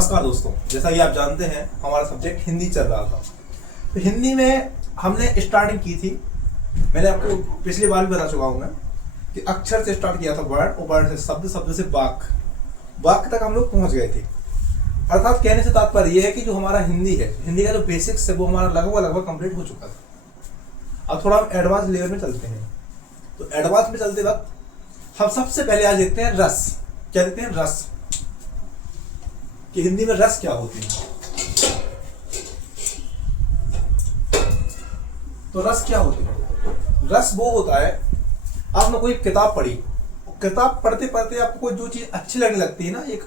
नमस्कार दोस्तों, जैसा कि आप जानते हैं हमारा सब्जेक्ट हिंदी चल रहा था। तो हिंदी में हमने स्टार्टिंग की थी। मैंने आपको पिछली बार भी बता चुका हूँ मैं कि अक्षर से स्टार्ट किया था वर्ड, और वर्ड से शब्द, शब्द से वाक्य, वाक्य तक हम लोग पहुंच गए थे। अर्थात कहने से तात्पर्य यह है कि जो हमारा हिंदी है, हिंदी का जो बेसिक्स है वो हमारा लगभग कंप्लीट हो चुका था। अब थोड़ा हम एडवांस लेवल में चलते हैं। तो एडवांस में चलते वक्त हम सबसे पहले आज देखते हैं रस। क्या देखते हैं? रस। कि हिंदी में रस क्या होती है। तो रस क्या होती है? रस वो होता है, आपने कोई किताब पढ़ी, किताब पढ़ते पढ़ते आपको जो चीज अच्छी लगने लगती है ना, एक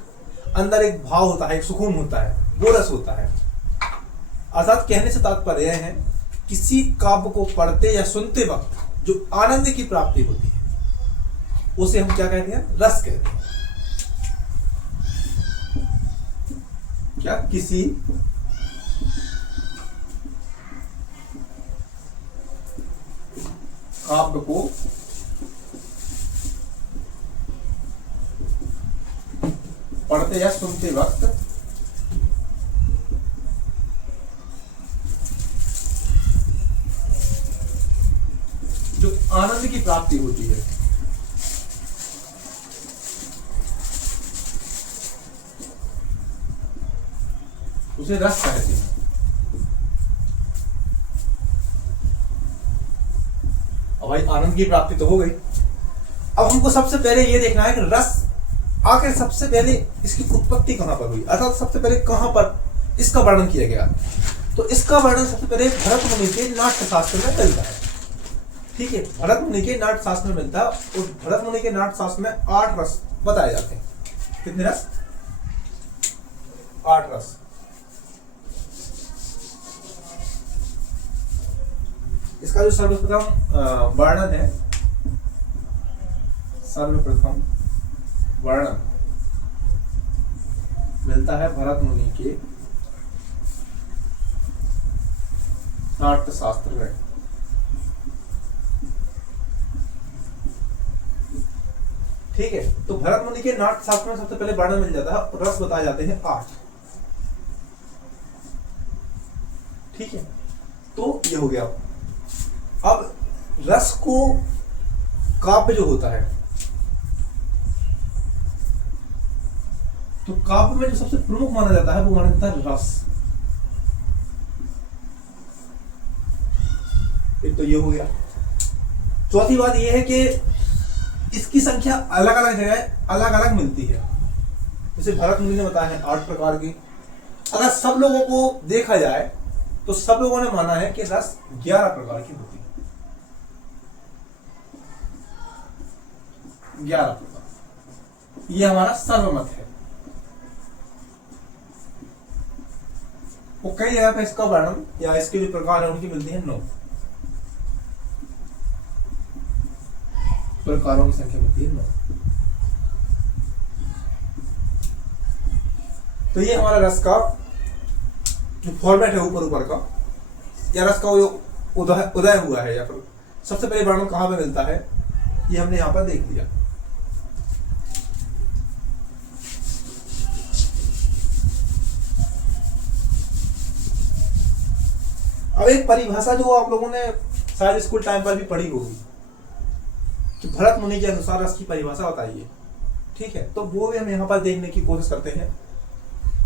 अंदर एक भाव होता है, एक सुकून होता है, वो रस होता है। अर्थात कहने से तात्पर्य यह है किसी काव्य को पढ़ते या सुनते वक्त जो आनंद की प्राप्ति होती है उसे हम क्या कहते हैं? रस कहते हैं। क्या? किसी काव्य को पढ़ते या सुनते वक्त जो आनंद की प्राप्ति होती है उसे रस कहते हैं। अब भाई आनंद की प्राप्ति तो हो गई। अब हमको सबसे पहले ये देखना है कि रस आखिर सबसे पहले इसकी उत्पत्ति कहां पर हुई, अर्थात सबसे पहले कहां पर इसका वर्णन किया गया। तो इसका वर्णन सबसे पहले भरत मुनि के नाट्य शास्त्र में मिलता है। ठीक है, भरत मुनि के नाट्य शास्त्र में मिलता है। और भरत मुनि के नाट्य शास्त्र में 8 रस बताए जाते हैं। कितने रस? 8 रस। इसका जो सर्वप्रथम वर्णन है, सर्वप्रथम वर्णन मिलता है भरत मुनि के नाट्य शास्त्र में। ठीक है, तो भरत मुनि के नाट्य शास्त्र में सबसे पहले वर्णन मिल जाता है, रस बताए जाते हैं 8। ठीक है, तो ये हो गया। अब रस को काव्य जो होता है, तो काव्य में जो सबसे प्रमुख माना जाता है वो माना जाता है रस। एक तो ये हो गया। चौथी बात ये है कि इसकी संख्या अलग अलग जगह अलग अलग मिलती है। जैसे भरत मुनि ने बताया है 8 प्रकार की। अगर सब लोगों को देखा जाए तो सब लोगों ने माना है कि रस 11 प्रकार की होती है। 11 प्रकार, ये हमारा सर्वमत है। वो कई जगह पे इसका वर्णन या इसके जो प्रकार है उनकी मिलती है 9 प्रकारों की संख्या मिलती है 9। तो ये हमारा रस का जो फॉर्मेट है ऊपर ऊपर का, या रस का जो उदय हुआ है, या फिर सबसे पहले वर्णन कहां पे मिलता है, ये हमने यहां पर देख लिया। अब एक परिभाषा जो आप लोगों ने शायद स्कूल टाइम पर भी पढ़ी होगी कि भरत मुनि के अनुसार रस की परिभाषा बताइए। ठीक है, तो वो भी हम यहाँ पर देखने की कोशिश करते हैं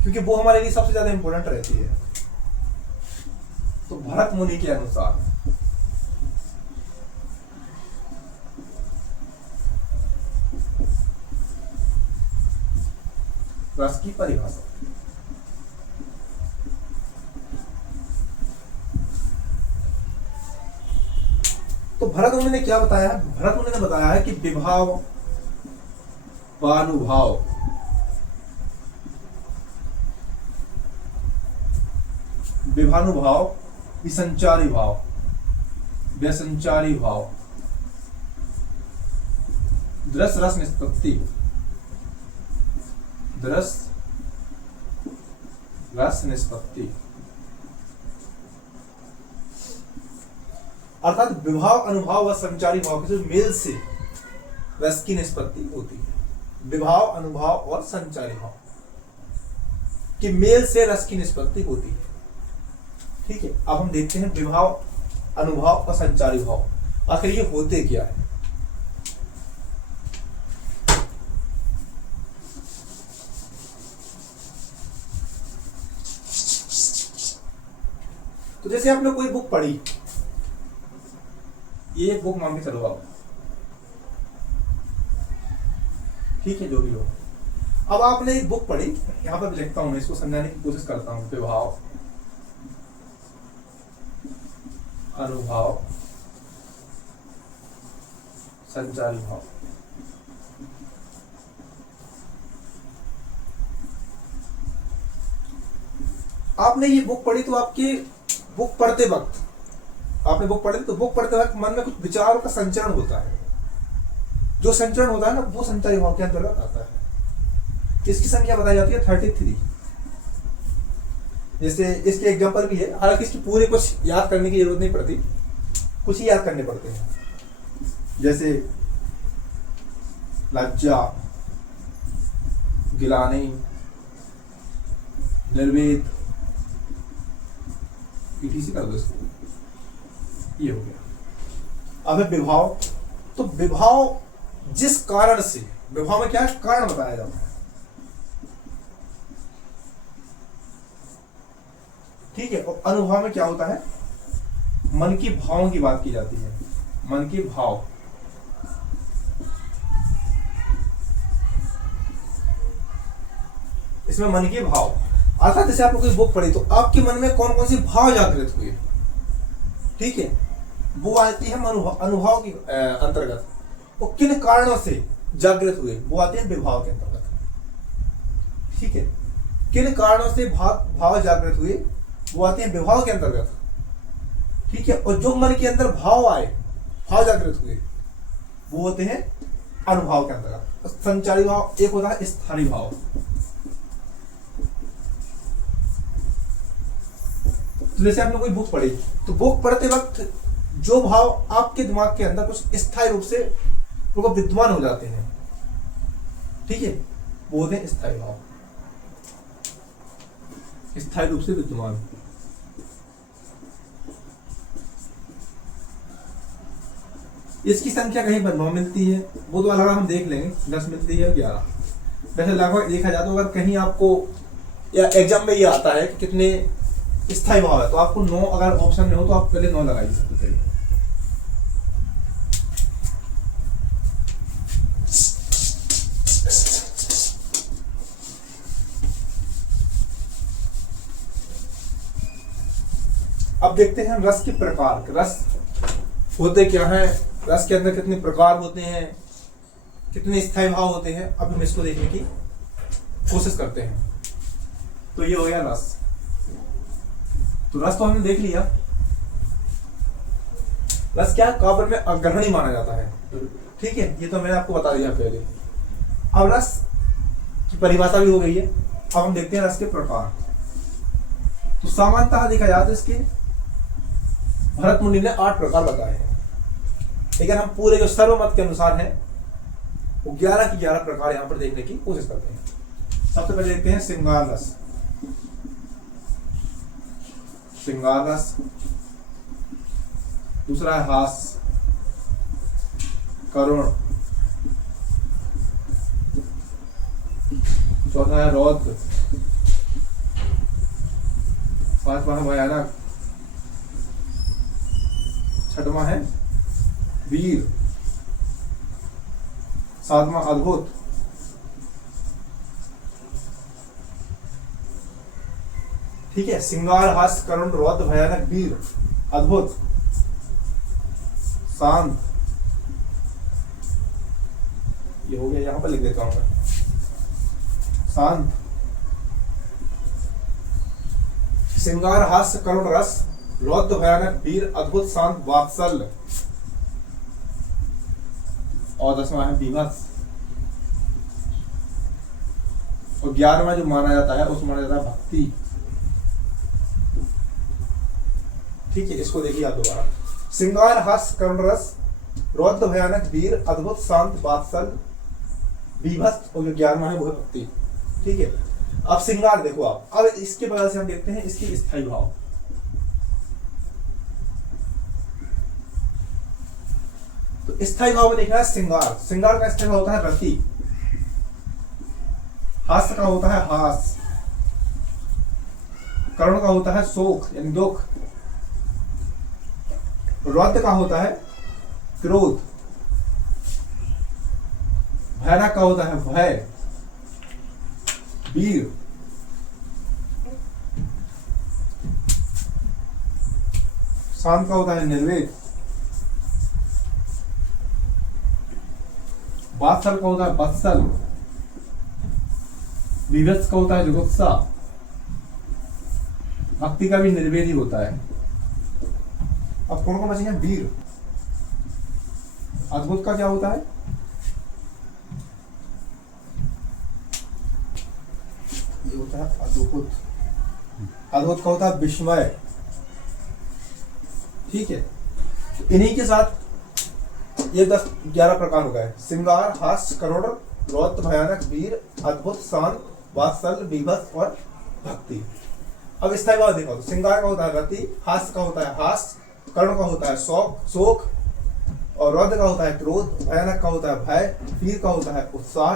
क्योंकि वो हमारे लिए सबसे ज्यादा इंपॉर्टेंट रहती है। तो भरत मुनि के अनुसार रस की परिभाषा। तो भरत मुनि ने क्या बताया? भरत मुनि ने बताया है कि विभाव वानुभाव, विभानुभाव, विसंचारी भाव, व्यसंचारी भाव, दृश्य रस निष्पत्ति, दृश्य रस निष्पत्ति, अर्थात विभाव, अनुभाव व संचारी भाव के जो मेल से रस की निष्पत्ति होती है। विभाव, अनुभाव और संचारी भाव। कि मेल से रस की निष्पत्ति होती है। ठीक है, अब हम देखते हैं विभाव, अनुभाव और संचारी भाव आखिर ये होते क्या है। तो जैसे आपने कोई बुक पढ़ी, ये एक बुक मान के चलो आप, ठीक है, जो भी हो। अब आपने एक बुक पढ़ी, यहां पर लिखता हूं मैं, इसको समझाने की कोशिश करता हूं। विभाव, अनुभाव, संचारी भाव। आपने ये बुक पढ़ी, तो आपकी बुक पढ़ते वक्त, आपने बुक पढ़ी तो बुक पढ़ते वक्त मन में कुछ विचारों का संचरण होता है। जो संचरण होता है ना, वो संचारी भाव के अंतर्गत आता है। इसकी संख्या बताई जाती है 33। जैसे इसके एग्जांपल भी है, हालांकि इसकी पूरे कुछ याद करने की जरूरत नहीं पड़ती, कुछ ही याद करने पड़ते हैं। जैसे लज्जा, गिलानी, निर्वेद, इसी कर दो इसको, ये हो गया। अब है विभाव। तो विभाव जिस कारण से, विभाव में क्या है, कारण बताया जाता है। ठीक है, और अनुभव में क्या होता है, मन की भावों की बात की जाती है। मन की भाव, इसमें मन के भाव अर्थात जैसे आपने कोई बुक पढ़ी तो आपके मन में कौन कौन सी भाव जागृत हुए, ठीक है, वो आती है अनुभव के अंतर्गत। वो किन कारणों से जागृत हुए, वो आते हैं विभाव के अंतर्गत। ठीक है, किन कारणों से भाव जागृत हुए, वो आते हैं विभाव के अंतर्गत। ठीक है, और जो मन के अंदर भाव आए, भाव जागृत हुए, वो होते हैं अनुभाव के अंतर्गत। संचारी भाव एक होता है स्थायी भाव। तो जैसे आपने कोई बुक पढ़ी, तो बुक पढ़ते वक्त जो भाव आपके दिमाग के अंदर कुछ स्थायी रूप से वो विद्यमान हो जाते हैं, ठीक है, वो होते हैं स्थायी भाव। स्थायी रूप से विद्यमान। इसकी संख्या कहीं पर 9 मिलती है, वो तो अलग हम देख लेंगे, 10 मिलती है, 11। वैसे लगभग देखा जाए तो अगर कहीं आपको या एग्जाम में ये आता है कि कितने स्थायी भाव है, तो आपको 9 अगर ऑप्शन में हो तो आप पहले 9 लगाइए सबसे पहले। अब देखते हैं रस के प्रकार। रस होते क्या हैं, रस के अंदर कितने प्रकार होते हैं, कितने स्थायी भाव होते हैं, अब हम इसको देखने की कोशिश करते हैं। तो ये हो गया रस। तो रस तो हमने देख लिया। रस क्या, काव्य में अग्रणी माना जाता है, ठीक है, ये तो मैंने आपको बता दिया पहले। अब रस की परिभाषा भी हो गई है। अब हम देखते हैं रस के प्रकार। तो सामान्यतः देखा जाए तो इसके भरत मुनि ने 8 प्रकार बताए हैं, लेकिन हम पूरे जो सर्वमत के अनुसार है वो 11 की 11 प्रकार यहां पर देखने की कोशिश करते हैं। सबसे पहले देखते हैं श्रृंगार रस। श्रृंगार रस, दूसरा है हास्य, करुण, चौथा है रौद्र, पांचवा है भयानक, छठवां है वीर, सातवां अद्भुत, ठीक है। श्रृंगार, हास्य, करुण, रौद्र, भयानक, वीर, अद्भुत, शांत, ये हो गया, यहां पर लिख देता हूं मैं, शांत, श्रृंगार, हास्य, करुण, रस, रौद्र, भयानक, वीर, अद्भुत, शांत, वात्सल्य, और 10वां है विभत्स, और 11वां जो माना जाता है उसको माना जाता है भक्ति। ठीक है, इसको देखिए आप दोबारा। श्रृंगार, हास्य, करुण, रस, रौद्र, भयानक, वीर, अद्भुत, शांत, वात्सल्य, विभत्स, और जो 11वां है वो है भक्ति। ठीक है, अब श्रृंगार देखो आप, अब इसके बगल से हम देखते हैं इसके स्थायी भाव। तो स्थायी भाव में देखना है श्रृंगार। श्रृंगार का स्थायी भाव होता है रति। हास्य का होता है हास। करुण का होता है शोक यानी दुख। रौद्र का होता है क्रोध। भयानक का होता है भय। वीर। शांत का होता है निर्वेद। वात्सल का होता है वत्सल। विवत्स का होता है जुगुप्सा। भक्ति का भी निर्वेद ही होता है। अब कौन कौन बचेंगे? वीर। अद्भुत का क्या होता है? ये होता है अद्भुत। अद्भुत का होता है विस्मय। ठीक है, तो इन्हीं के साथ ये 10-11 प्रकार हो गए। श्रृंगार, हास्य, करुण, रौद्र, भयानक, वीर, अद्भुत, शांत, वात्सल, विभत्स और भक्ति। अब स्थायी भाव देखो, तो श्रृंगार का होता है रति, हास्य का होता है हास, करुण का होता है शोक, और रौद्र का होता है क्रोध, भयानक का होता है भय, वीर का होता है उत्साह,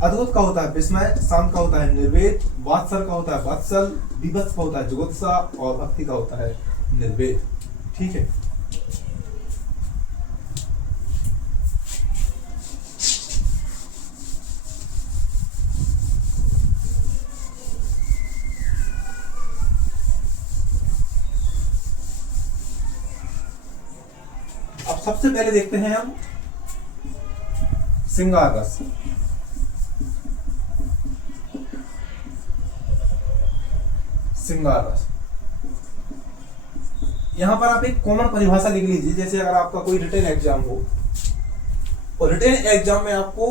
अद्भुत का होता है विस्मय, शांत का होता है निर्वेद, वात्सल का होता है वत्सल, विभत्स का होता है जुगुप्सा और भक्ति का होता है निर्वेद। ठीक है, अब सबसे पहले देखते हैं हम श्रृंगार रस। श्रृंगार रस, यहां पर आप एक कॉमन परिभाषा लिख लीजिए। जैसे अगर आपका कोई रिटन एग्जाम हो और रिटन एग्जाम में आपको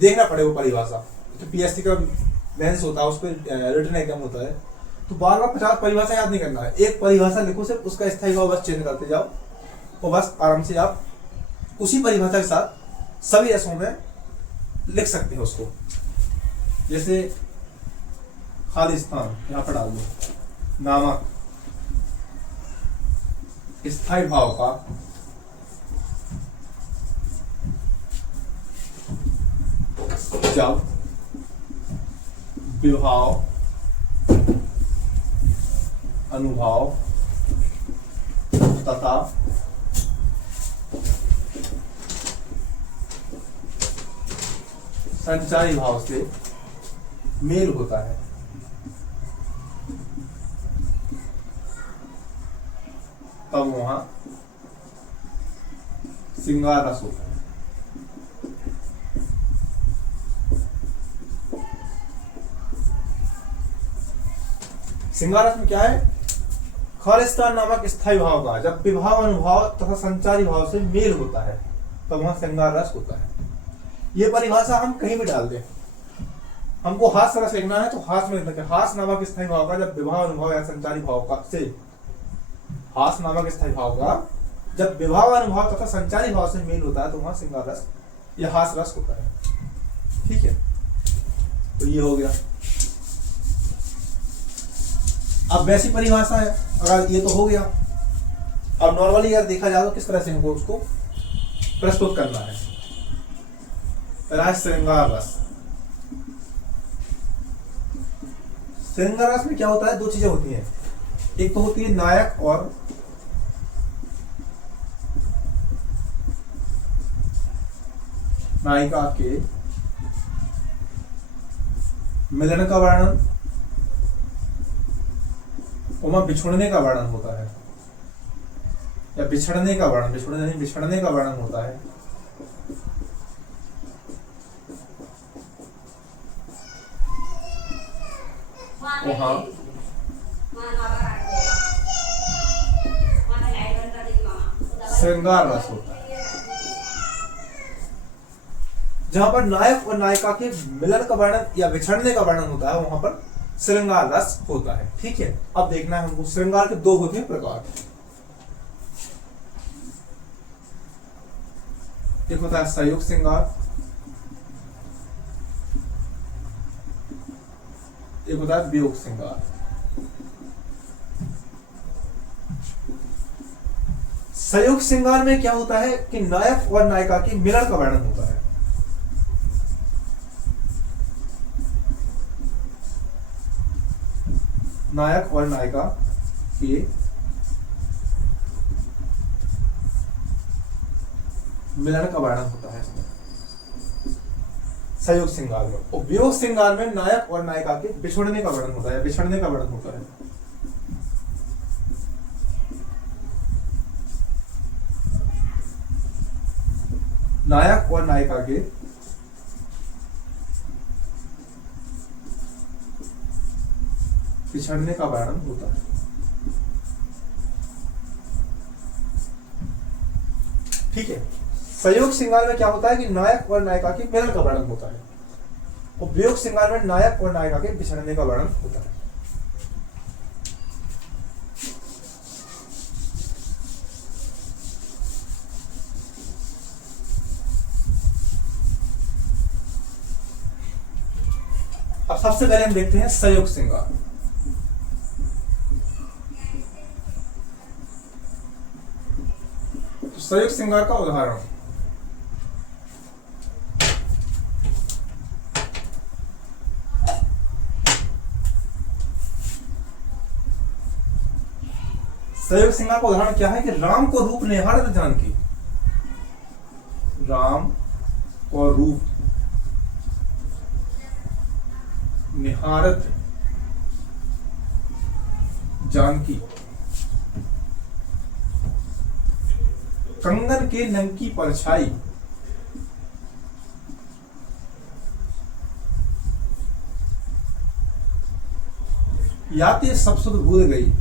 देखना पड़े वो परिभाषा, तो पीएससी का मेंस होता है, उस पर रिटन एग्जाम होता है, तो बार बार 50 परिभाषा याद नहीं करना है। एक परिभाषा लिखो, सिर्फ उसका स्थायी भाव बस चेंज करते जाओ और बस आराम से आप उसी परिभाषा के साथ सभी रसों में लिख सकते हैं उसको। जैसे खालिस्तान यहां पर डाल दो, नामक, स्थायी भाव का जब विभाव, अनुभाव तथा संचारी भाव से मेल होता है, तब वहां श्रृंगार रस होता है। श्रृंगार रस में क्या है? खालिस्तान नामक स्थायी भाव का जब विभाव, अनुभाव तथा संचारी भाव से मेल होता है, तब वहां श्रृंगार रस होता है। ये परिभाषा हम कहीं भी डाल दें। हमको हास्य रस लिखना है तो हास में लिखना है, हास नामक स्थायी भाव का जब विभाव, अनुभाव या संचारी भाव का से, हास नामक स्थायी भाव का जब विभाव, अनुभाव तथा संचारी भाव से मेल होता है, तो वहां श्रृंगार रस या हास रस होता है। ठीक है, तो ये हो गया। अब वैसी परिभाषा है, अगर ये तो हो गया। अब नॉर्मली अगर देखा जाए तो किस तरह से हमको उसको प्रस्तुत करना है। रस, श्रृंगार रस। श्रृंगार रस में क्या होता है? दो चीजें होती हैं, एक तो होती है नायक और नायिका के मिलन का वर्णन, और बिछुड़ने का वर्णन होता है, या बिछड़ने का वर्णन, बिछड़ने का वर्णन होता है। वहां श्रृंगार रस होता है। जहां पर नायक और नायिका के मिलन का वर्णन या बिछड़ने का वर्णन होता है, वहां पर श्रृंगार रस होता है। ठीक है, अब देखना है हमको श्रृंगार के दो होते हैं प्रकार। एक होता है संयुक्त श्रृंगार होता है वियोग श्रृंगार। संयोग श्रृंगार में क्या होता है कि नायक और नायिका के मिलन का वर्णन होता है। नायक और नायिका के मिलन का वर्णन होता है इसमें संयोग श्रृंगार में। और वियोग श्रृंगार में नायक और नायिका के बिछड़ने का वर्णन होता है, बिछड़ने का वर्णन होता है। नायक और नायिका के बिछड़ने का वर्णन होता है। ठीक है, संयोग श्रृंगार में क्या होता है कि नायक और नायिका के मिलन का वर्णन होता है, और वियोग श्रृंगार में नायक और नायिका के बिछड़ने का वर्णन होता है। अब सबसे पहले हम देखते हैं संयोग श्रृंगार। तो संयोग श्रृंगार का उदाहरण, संयोग श्रृंगार का उदाहरण क्या है कि राम को रूप निहारत जानकी, राम को रूप निहारत जानकी, कंगन के नंग की परछाई, याते सब सुध भूल गई,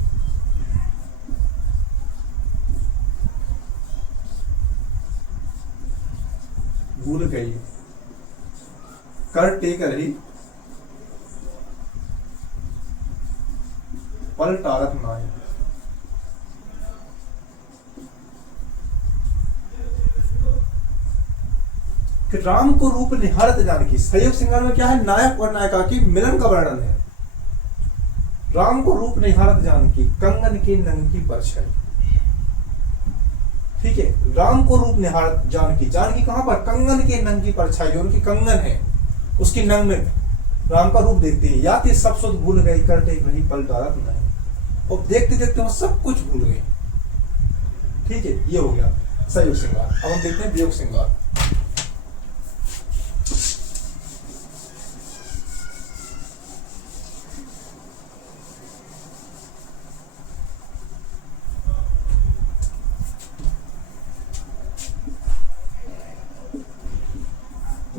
भूल गई, कर टेक रही, पल टारत नाई। कि राम को रूप निहारत जानकी, संयोग श्रृंगार में क्या है, नायक और नायिका के मिलन का वर्णन है। राम को रूप निहारत जानकी, कंगन की नंग की परछाई। ठीक है, राम को रूप निहारत जानकी, जानकी कहां पर, कंगन के नंग की परछाई, जो उनकी कंगन है उसकी नंग में राम का रूप देखते हैं। या तो सब सुध भूल गई, कर टेक रही, पल टारत नहीं। और देखते देखते वो सब कुछ भूल गए। ठीक है, ये हो गया संयोग श्रृंगार। अब हम देखते हैं वियोग श्रृंगार।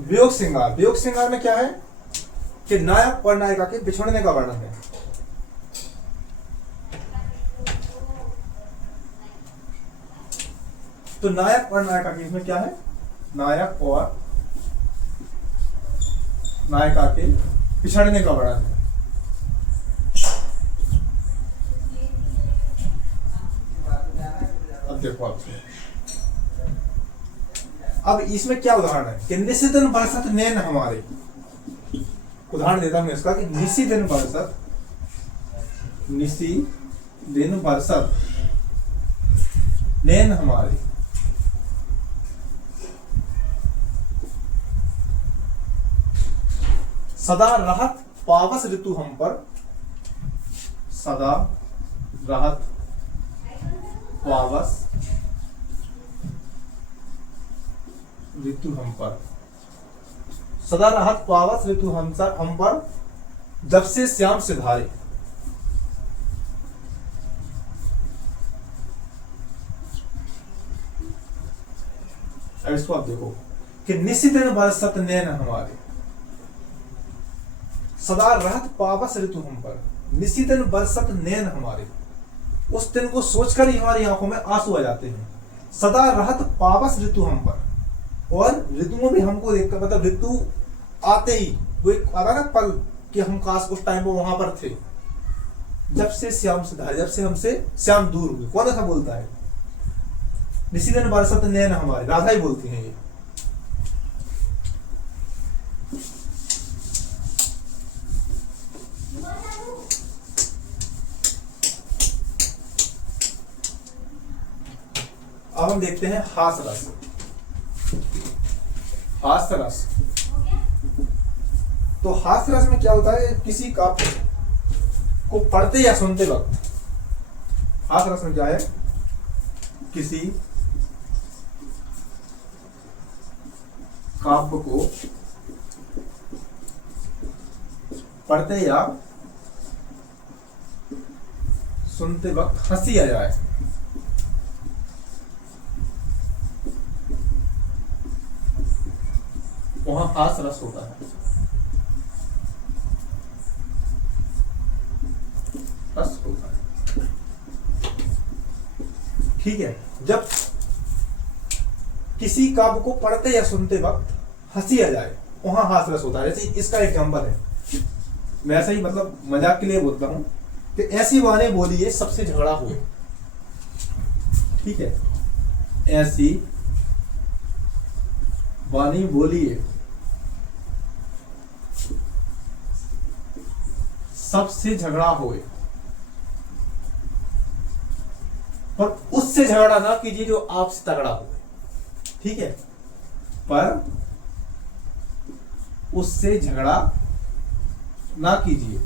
वियोग श्रृंगार, वियोग श्रृंगार में क्या है कि नायक और नायिका के बिछड़ने का वर्णन है। तो नायक और नायिका के इसमें क्या है, नायक और नायिका के बिछड़ने का वर्णन है। अब देखो आपसे, अब इसमें क्या उदाहरण है कि निसी दिन बरसत नैन हमारे, उदाहरण देता हूं इसका कि निसी दिन बरसत, निसी दिन बरसत नैन हमारे, सदा राहत पावस ऋतु हम पर, सदा राहत पावस ऋतु हम पर, सदा राहत पावस ऋतु हम पर, जब से श्याम सिधारे। अब इसको आप देखो कि निसी दिन बरसत नैन हमारे, सदा राहत पावस ऋतु हम पर, निसी दिन बरसत नैन हमारे, उस दिन को सोचकर ही हमारी आंखों में आंसू आ जाते हैं। सदा राहत पावस ऋतु हम पर, और ऋतुओं भी हमको देखकर, मतलब ऋतु आते ही वो एक आता ना पल कि हम काश उस टाइम पर वहां पर थे। जब से श्याम सिधारे, जब से हमसे श्याम दूर हुए, कौन ऐसा बोलता है, निसी दिन बरसत नैन हमारे, राधा ही बोलती हैं ये। अब हम देखते हैं हास्य रस। हास्य रस, तो हास्य रस में क्या होता है, किसी काव्य को पढ़ते या सुनते वक्त, हास्य रस में क्या है, किसी काव्य को पढ़ते या सुनते वक्त हंसी आ जाए, वहां हास्य रस होता है। रस होता है, ठीक है। जब किसी काव्य को पढ़ते या सुनते वक्त हंसी आ जाए, वहां हास्य रस होता है। जैसे इसका एग्जाम्पल है, मैं ऐसा ही मतलब मजाक के लिए बोलता हूं कि ऐसी वाणी बोलिए सबसे झगड़ा हुए, ठीक है, ऐसी वाणी बोलिए सबसे झगड़ा होए, पर उससे झगड़ा ना कीजिए जो आपसे तगड़ा हो, ठीक है, पर उससे झगड़ा ना कीजिए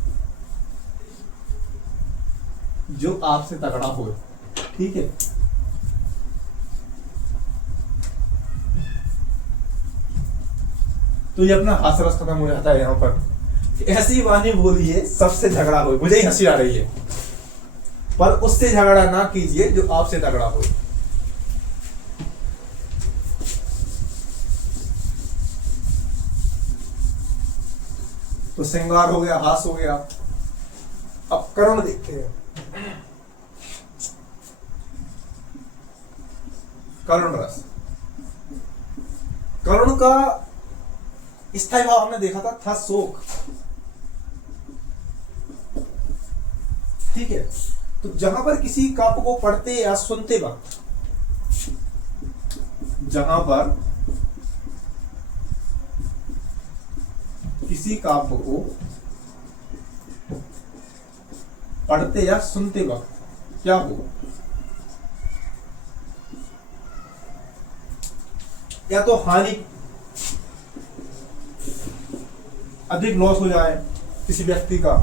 जो आपसे तगड़ा हो, ठीक है। तो ये अपना हास्य रस खत्म हो जाता है यहां पर। ऐसी वाणी बोलिए सबसे झगड़ा हो, मुझे ही हंसी आ रही है, पर उससे झगड़ा ना कीजिए जो आपसे तगड़ा हो। तो श्रृंगार हो गया, हास हो गया। अब करुण देखते हैं। करुण रस, करुण का स्थायी भाव हमने देखा था शोक, ठीक है। तो जहां पर किसी काव्य को पढ़ते या सुनते वक्त, जहां पर किसी काव्य को पढ़ते या सुनते वक्त क्या हो, या तो हानि, अधिक लॉस हो जाए किसी व्यक्ति का,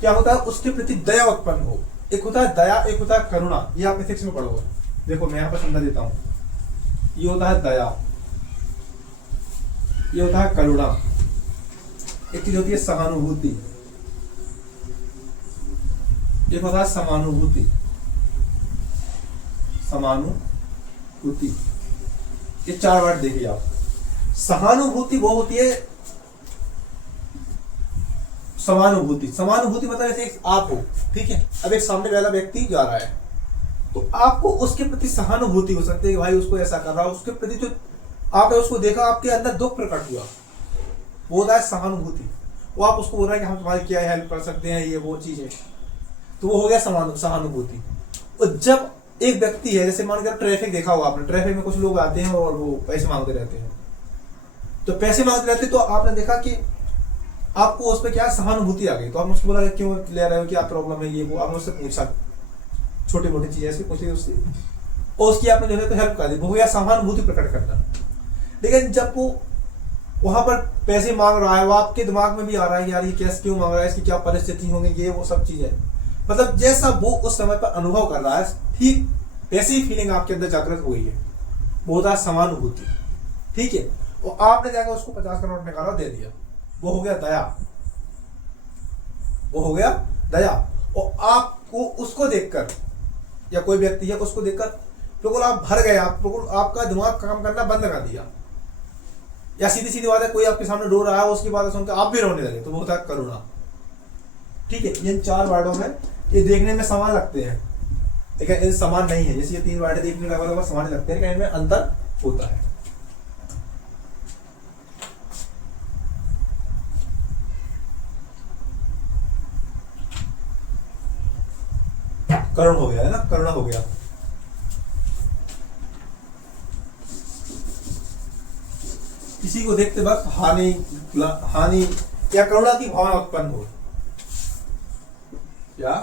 क्या होता है उसके प्रति दया उत्पन्न हो। एक होता है दया, एक होता है करुणा। ये आप एथिक्स में पढ़ोगे, देखो मैं यहां पर समझा देता हूं। ये होता है दया, ये होता है करुणा, एक चीज होती है सहानुभूति, एक होता है समानुभूति। समानुभूति, ये चार वर्ड देखिए आप। सहानुभूति वो होती है समानुभूति। समानुभूति मतलब जैसे आप हो, ठीक है, अब एक सामने वाला व्यक्ति जा रहा है, तो आपको उसके प्रति सहानुभूति हो सकती है कि भाई उसको ऐसा कर रहा है, उसके प्रति जो आपने उसको देखा, आपके अंदर दुख प्रकट हुआ, वो होता है सहानुभूति। वो आप उसको बोल रहे हैं कि हम तुम्हारी क्या हेल्प कर सकते हैं, ये वो चीज है, तो वो हो गया सहानुभूति। और जब एक व्यक्ति है, जैसे मान के ट्रैफिक देखा होगा आपने, ट्रैफिक में कुछ लोग आते हैं और वो पैसे मांगते रहते हैं, तो पैसे मांगते रहते, तो आपने देखा कि आपको उस पर क्या सहानुभूति आ गई, तो आपने उसको बोला क्यों ले रहे हो, क्या प्रॉब्लम है, ये वो, आपने उससे पूछा, छोटी मोटी चीजें ऐसी पूछी उससे, और उसकी आपने जो है तो हेल्प कर दी, वो हो गया सहानुभूति प्रकट करना। लेकिन जब वो वहां पर पैसे मांग रहा है, वो आपके दिमाग में भी आ रहा है यार ये कैसे क्यों मांग रहा है, इसकी क्या परिस्थिति होंगी, ये वो सब चीजें, मतलब जैसा वो उस समय पर अनुभव कर रहा है, ठीक वैसी फीलिंग आपके अंदर जागृत हुई है, वो होता है समानुभूति, ठीक है। और आपने जाकर उसको 50 का नोट निकाला, दे दिया, वो हो गया दया, वो हो गया दया। और आपको उसको देखकर, या कोई व्यक्ति है उसको देखकर बिल्कुल आप भर गए, आप बिल्कुल आपका दिमाग काम करना बंद कर दिया, या सीधी सीधी बात है कोई आपके सामने रो रहा है, उसकी बात सुनकर आप भी रोने लगे, तो वो होता है करुणा, ठीक है। इन चार वर्डों में ये देखने में समान लगते हैं, लेकिन इन समान नहीं है। जैसे ये 3 वर्ड देखने लगभग समान लगते हैं, लेकिन इनमें अंतर होता है। करुण हो गया है ना, करुणा हो गया। किसी को देखते वक्त हानि या करुणा की भावना उत्पन्न हो, या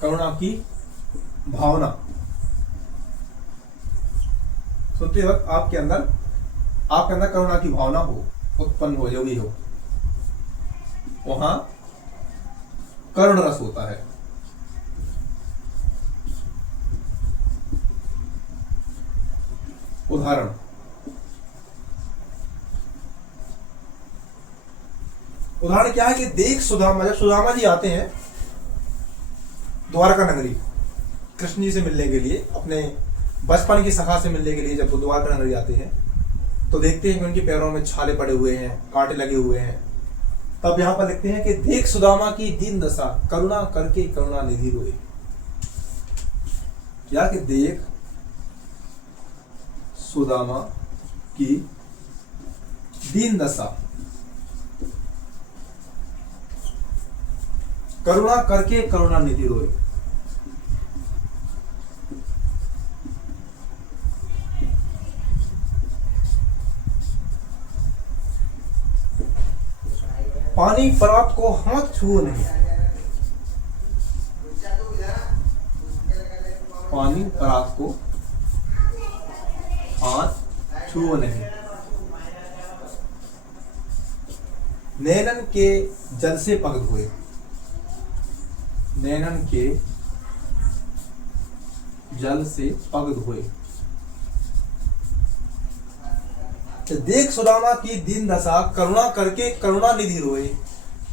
करुणा की भावना सुनते वक्त आपके अंदर करुणा की भावना हो, उत्पन्न हो, जो भी हो, वहां करुण रस होता है। उदाहरण क्या है कि देख सुदामा, जब सुदामा जी आते हैं द्वारका नगरी कृष्ण जी से मिलने के लिए, अपने बचपन की सखा से मिलने के लिए, जब वो द्वारका नगरी आते हैं तो देखते हैं कि उनके पैरों में छाले पड़े हुए हैं, कांटे लगे हुए हैं। तब यहां पर लिखते हैं कि देख सुदामा की दीन दशा, करुणा करके करुणा निधि रोए। क्या कि देख सुदामा की दीन दशा, करुणा करके करुणा निधि रोए। पानी परात को हाथ छुओ नहीं, पानी परात को हाथ छुओ नहीं। नैनन के जल से पग धोए, नैनन के जल से पग धोए। देख सुदामा की दीन दशा, करुणा करके करुणा निधि रोए।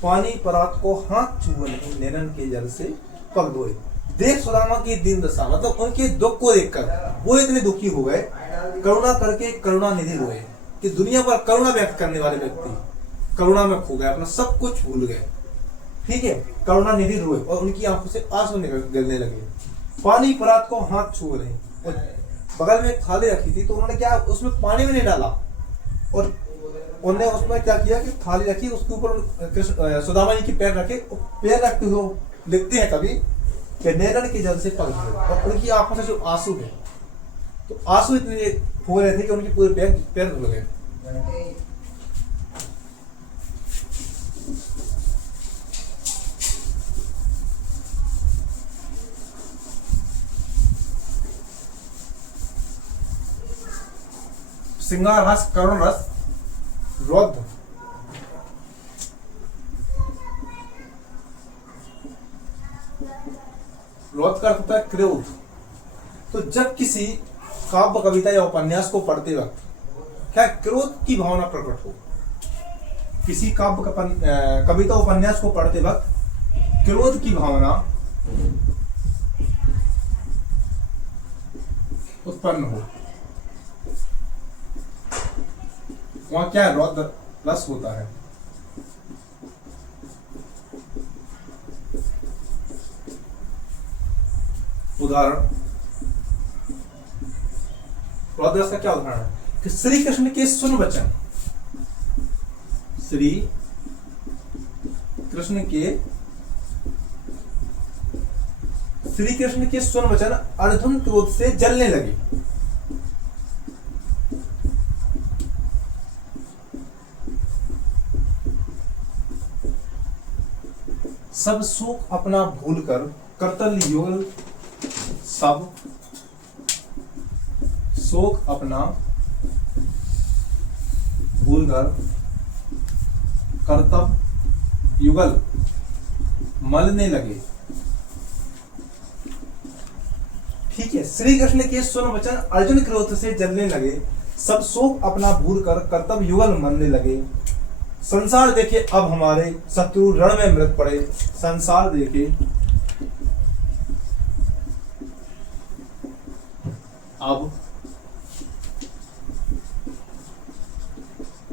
पानी परात को हाथ छुओ नहीं, नैनन के जल से पग धोए। देख सुदामा की दीन दशा, मतलब उनके दुख को देखकर वो इतने दुखी हो गए, करुणा करके करुणा निधि रोए, कि दुनिया पर करुणा व्यक्त करने वाले व्यक्ति करुणा में खो गए, अपना सब कुछ भूल गए। ठीक है, करुणा निधि रोए और उनकी आंखों से आंसू गिरने लगे। पानी परात को हाथ छुओ नहीं, और बगल में एक थाली रखी थी, तो उन्होंने क्या उसमें पानी में नहीं डाला, और उन्होंने उसमें क्या किया कि थाली रखी, उसके ऊपर सुदामा जी के पैर रखे, पैर रखते हुए लिखते हैं कभी कि नैनन के जल से पग धोए, और उनकी आंखों से जो आंसू है, तो आंसू इतने हो रहे थे कि उनके पूरे पैर धुल गए। श्रृंगार रस, करुण रस, रौद्र। रौद्र का अर्थ होता है क्रोध। तो जब किसी काव्य, कविता या उपन्यास को पढ़ते वक्त क्या क्रोध की भावना प्रकट हो, किसी काव्य, कविता, उपन्यास को पढ़ते वक्त क्रोध की भावना उत्पन्न हो, वहां क्या रौद्र रस होता है। उदाहरण, रौद्र रस का क्या उदाहरण है कि श्री कृष्ण के सुन वचन, श्री कृष्ण के सुन वचन अर्जुन क्रोध से जलने लगे। सब सुख अपना भूलकर करतल युगल, सब सुख अपना भूलकर कर्तव्य युगल मलने लगे। ठीक है, श्री कृष्ण के सुन वचन अर्जुन क्रोध से जलने लगे, सब शोक अपना भूलकर कर्तव्य युगल मलने लगे। संसार देखे अब हमारे शत्रु रण में मृत पड़े, संसार देखे अब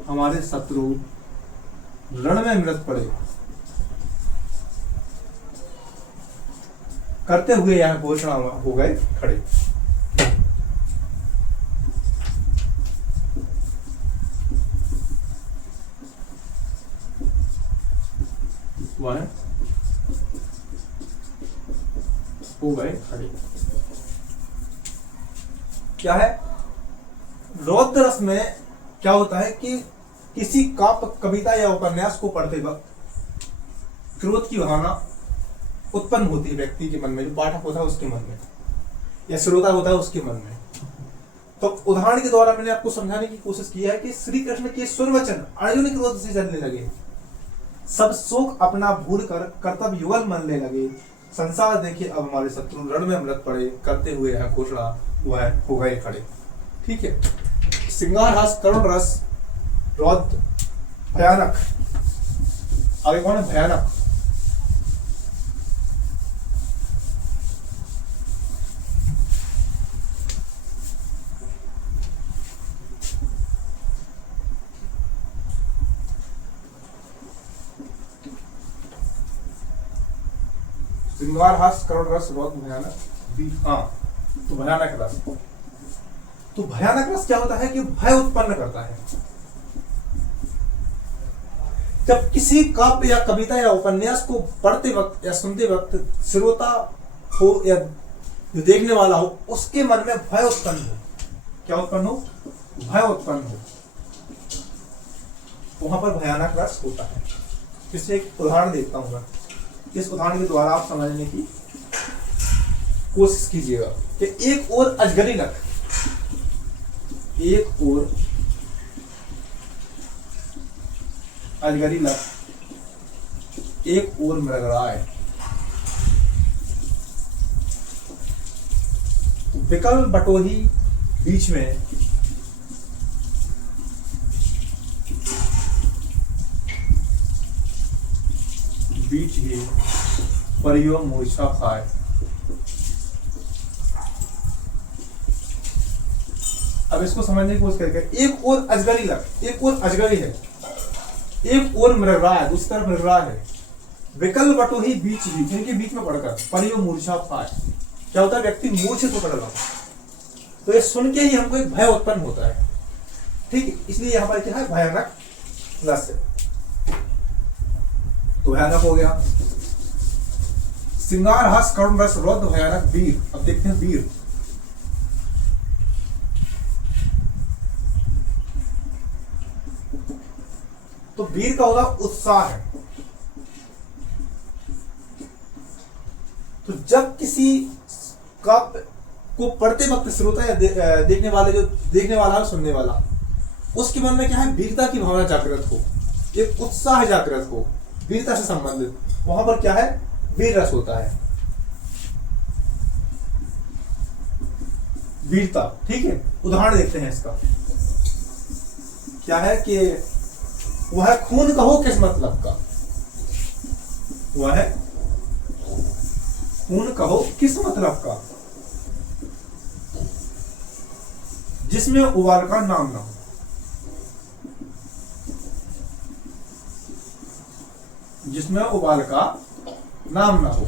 हमारे शत्रु रण में मृत पड़े। करते हुए यहां घोषणा हो गए खड़े। वह हो गए खड़े। क्या है रौद्र रस में? क्या होता है कि किसी काव्य, कविता या उपन्यास को पढ़ते वक्त क्रोध की भावना उत्पन्न होती है व्यक्ति के मन में, जो पाठक होता है उसके मन में या श्रोता होता है उसके मन में। तो उदाहरण के द्वारा मैंने आपको समझाने की कोशिश की है कि श्री कृष्ण के सुरवचन अर्जुन क्रोध से जलने लगे, सब शोक अपना भूल कर कर्तव्य युगल मनने लगे, संसार देखिए अब हमारे शत्रु रण में मृत पड़े, करते हुए है घोषणा वह हो गए खड़े। ठीक है, श्रृंगार हास करुण रस रौद्र भयानक, आगे कौन है भयानक, श्रृंगार हास करुण रस रौद्र भयानक। हाँ, तो भयानक रस, तो भयानक रस क्या होता है कि भय उत्पन्न करता है। जब किसी काव्य या कविता या उपन्यास को पढ़ते वक्त या सुनते वक्त श्रोता हो या जो देखने वाला हो उसके मन में भय उत्पन्न हो, क्या उत्पन्न हो, भय उत्पन्न हो, वहां पर भयानक रस होता है। इससे एक उदाहरण देता हूं मैं, इस उदाहरण के द्वारा आप समझने की कोशिश कीजिएगा कि एक और अजगरी लक, एक और अजगरी लक, एक और मृगराय, विकल बटोही बीच में ही परियो मूर्छा खाए। अब इसको समझने की कोशिश करके, एक और अजगरी लक, एक और अजगरी है, एक और मृगराय, दूसरी तरफ मृगराय है, विकल बटोही बीच ही, इनके बीच में पड़कर परियो मूर्छा खाए, क्या होता है, व्यक्ति मूर्छित होकर लगा। तो ये सुन के ही हमको एक भय उत्पन्न होता है। ठीक है, इसलिए यहां पर क्या है, भयानक रस, तो भयानक हो गया। श्रृंगार हास करुण रस रौद्र भयानक वीर, अब देखते हैं वीर, तो वीर का होगा उत्साह है। तो जब किसी काव्य को पढ़ते वक्त श्रोता या देखने वाले, जो देखने वाला सुनने वाला, उसके मन में क्या है, वीरता की भावना जागृत हो, एक उत्साह जागृत हो, वीरता से संबंधित, वहां पर क्या है, वीर रस होता है, वीरता। ठीक है, उदाहरण देखते हैं इसका, क्या है कि वह खून कहो किस मतलब का, वह खून कहो किस मतलब का, जिसमें उबाल का नाम ना हो, जिसमें उबाल का नाम ना हो,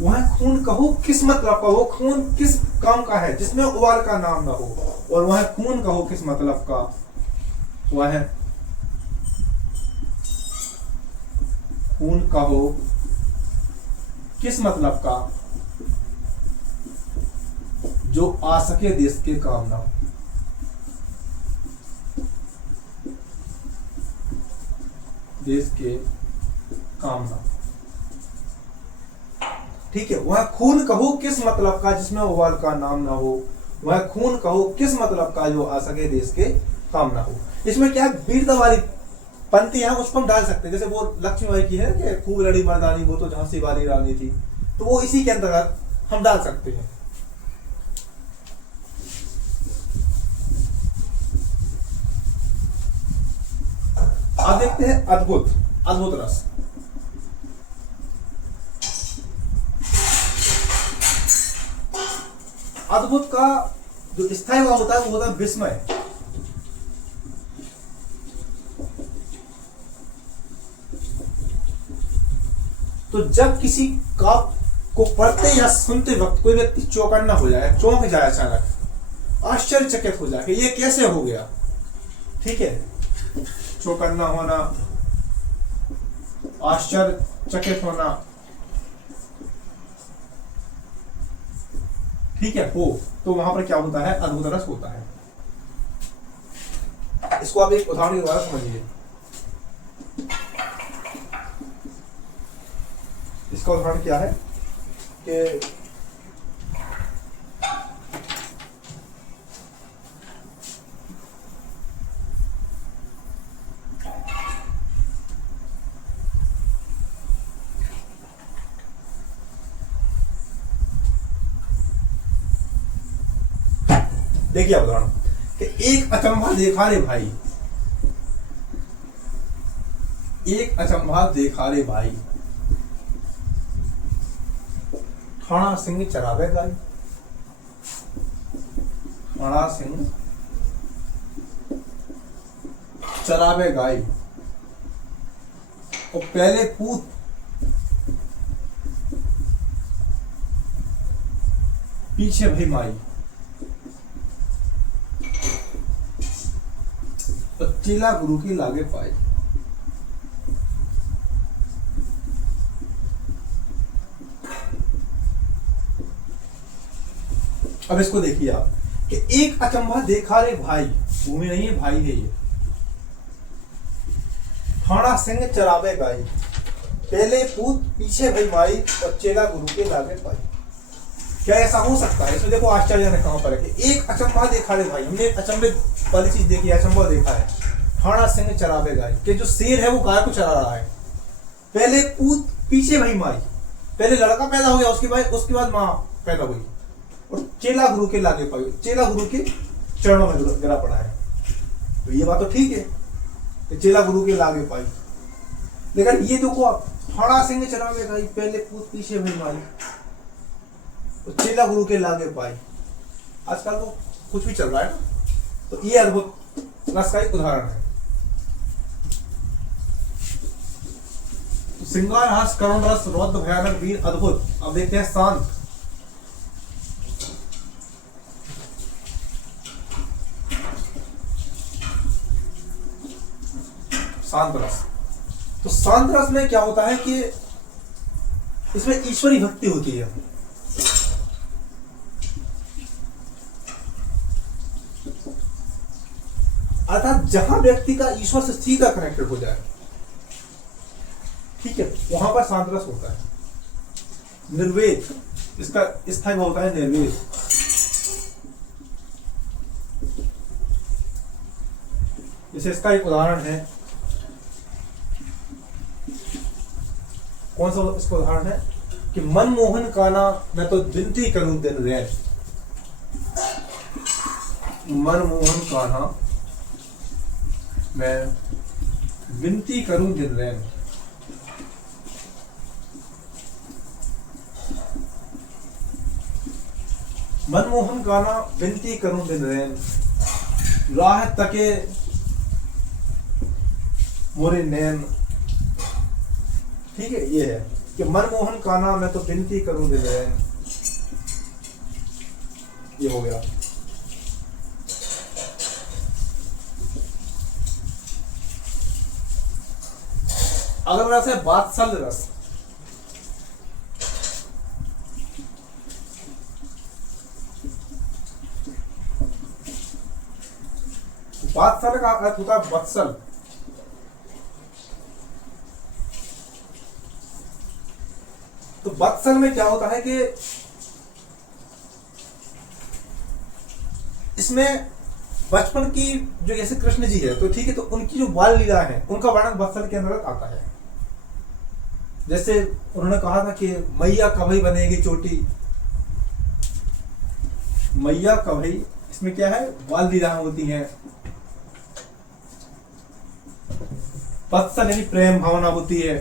वह खून कहो किस मतलब का, वो खून किस काम का है जिसमें उबाल का नाम ना हो, और वह खून कहो किस मतलब का, वह खून कहो किस मतलब का, जो आ सके देश के काम ना हो, देश के काम ना। ठीक है, वह खून कहो किस मतलब का जिसमें उबाल का नाम ना हो, वह खून कहो किस मतलब का जो आ सके देश के काम ना हो। इसमें क्या वीरता वाली पंक्ति है, उसको हम डाल सकते हैं, जैसे वो लक्ष्मीबाई की है कि खूब लड़ी मर्दानी वो तो झांसी वाली रानी थी, तो वो इसी के अंतर्गत हम डाल सकते हैं। अब देखते हैं अद्भुत, अद्भुत रस। अद्भुत का जो स्थायी भाव होता है वो होता है विस्मय। तो जब किसी काव्य को पढ़ते या सुनते वक्त कोई व्यक्ति चौकन्ना हो जाए, चौंक जाए, अचानक आश्चर्यचकित हो जाए कि ये कैसे हो गया। ठीक है, चौकन्ना होना, आश्चर्यचकित होना, ठीक है, हो, तो वहां पर क्या होता है, अद्भुत रस होता है। इसको आप एक उदाहरण के द्वारा समझिए। इसका उदाहरण क्या है कि देखिए आप उदाहरण कि एक अचंभा देखा रे भाई, एक अचंभा देखा रे भाई, ठाणा सिंह चरावे गाय, ठाणा सिंह चरावे गाय, और पहले पूत पीछे भई माई, तो चेला गुरु की लागे पाई। अब इसको देखिए आप कि एक अचंभा देखा रे भाई, भूमि नहीं है भाई है ये, ठाणा सिंह चरावे गाई, पहले पूत पीछे भई माई, और चेला गुरु के लागे पाई। क्या ऐसा हो सकता है? इसमें देखो आश्चर्य ने कहां पर है कि एक अचंभा देखा रे भाई, हमने अचंभे वाली चीज देखी, अचंभा देखा है, ठाणा सिंह चरावे गाय, कि जो शेर है वो गाय को चरा रहा है, पहले पूत पीछे भई माई, पहले लड़का पैदा हो गया, उसके बाद माँ पैदा हुई, और चेला गुरु के लागे पाई, चेला गुरु के चरणों में गिरा पड़ा है। तो ये बात तो ठीक है कि चेला गुरु के लागे पाई, लेकिन ये देखो आप, ठाणा सिंह चरावे गाय, पहले पूत पीछे भई माई, और चेला गुरु के लागे पाई। आजकल तो कुछ भी चल रहा है ना, तो ये अद्भुत रस का एक उदाहरण है। तो श्रृंगार हास करुण रस रौद्र भयानक वीर अद्भुत। अब देखते हैं शांत। शांत रस, तो शांत रस में क्या होता है कि इसमें ईश्वरी भक्ति होती है। अर्थात जहां व्यक्ति का ईश्वर से सीधा कनेक्टेड हो जाए, ठीक है, वहां पर शांत रस होता है। निर्वेद, इसका स्थायी भाव होता है निर्वेद। जैसे इसका एक उदाहरण है, कौन सा इसका उदाहरण है कि मनमोहन काना मैं तो विनती करूं दिन रैन, मनमोहन काना मैं विनती करूं दिन रैन। मनमोहन काना विनती करूं दिन रैन, राह तके मोरे नैन। ठीक है, ये है कि मनमोहन काना मैं तो विनती करूं दिन रैन, ये हो गया। अगला रस है वात्सल्य रस। वात्सल्य का अर्थ होता है वत्सल। तो वत्सल में क्या होता है कि इसमें बचपन की जो, जैसे कृष्ण जी है तो ठीक है, तो उनकी जो बाल लीला है उनका वर्णन वत्सल के अंतर्गत आता है। जैसे उन्होंने कहा था कि मैया कभी बनेगी चोटी, मैया कभी, इसमें क्या है, बाल लीला होती हैं। वत्सल यानी प्रेम भावना होती है,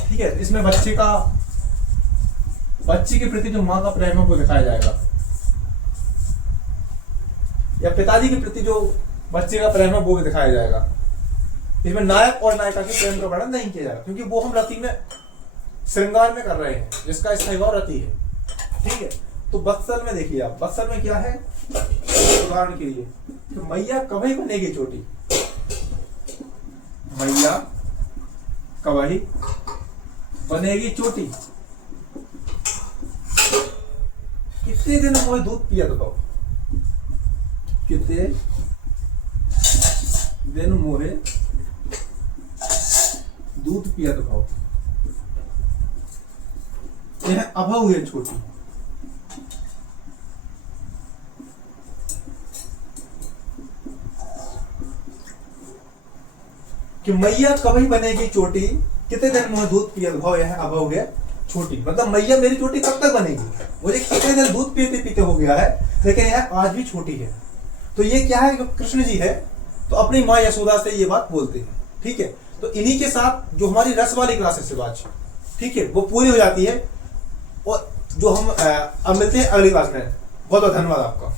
ठीक है। इसमें बच्चे के प्रति जो माँ का प्रेम है वो दिखाया जाएगा, या पिताजी के प्रति जो बच्चे का प्रेम है वो भी दिखाया जाएगा। इसमें नायक और नायिका के प्रेम का वर्णन नहीं किया जाएगा, क्योंकि वो हम रति में, श्रृंगार में कर रहे हैं, जिसका स्थायी भाव रति है, ठीक है। तो वत्सल में देखिए आप, वत्सल में क्या है, उदाहरण के लिए तो मैया कभी बनेगी चोटी, मैया कभी बनेगी चोटी, कितने दिन मोहे दूध पिया बताओ, कितने दिन मोहे दूध पिया दिखाओ। यह अभाव है छोटी, कि मैया कभी बनेगी चोटी, कितने दिन मोहे दूध पिया दिखाओ, यह अभाव है छोटी, मतलब मैया मेरी छोटी कब तक बनेगी, मुझे कितने दिन दूध पीते पीते हो गया है, लेकिन यह आज भी छोटी है। तो ये क्या है, कृष्ण जी है तो अपनी माँ यशोदा से ये बात बोलते हैं, ठीक है। तो इन्हीं के साथ जो हमारी रस वाली क्लासेस है आज, ठीक है, वो पूरी हो जाती है। और जो हम अब मिलते हैं अगली क्लास में। बहुत बहुत धन्यवाद आपका।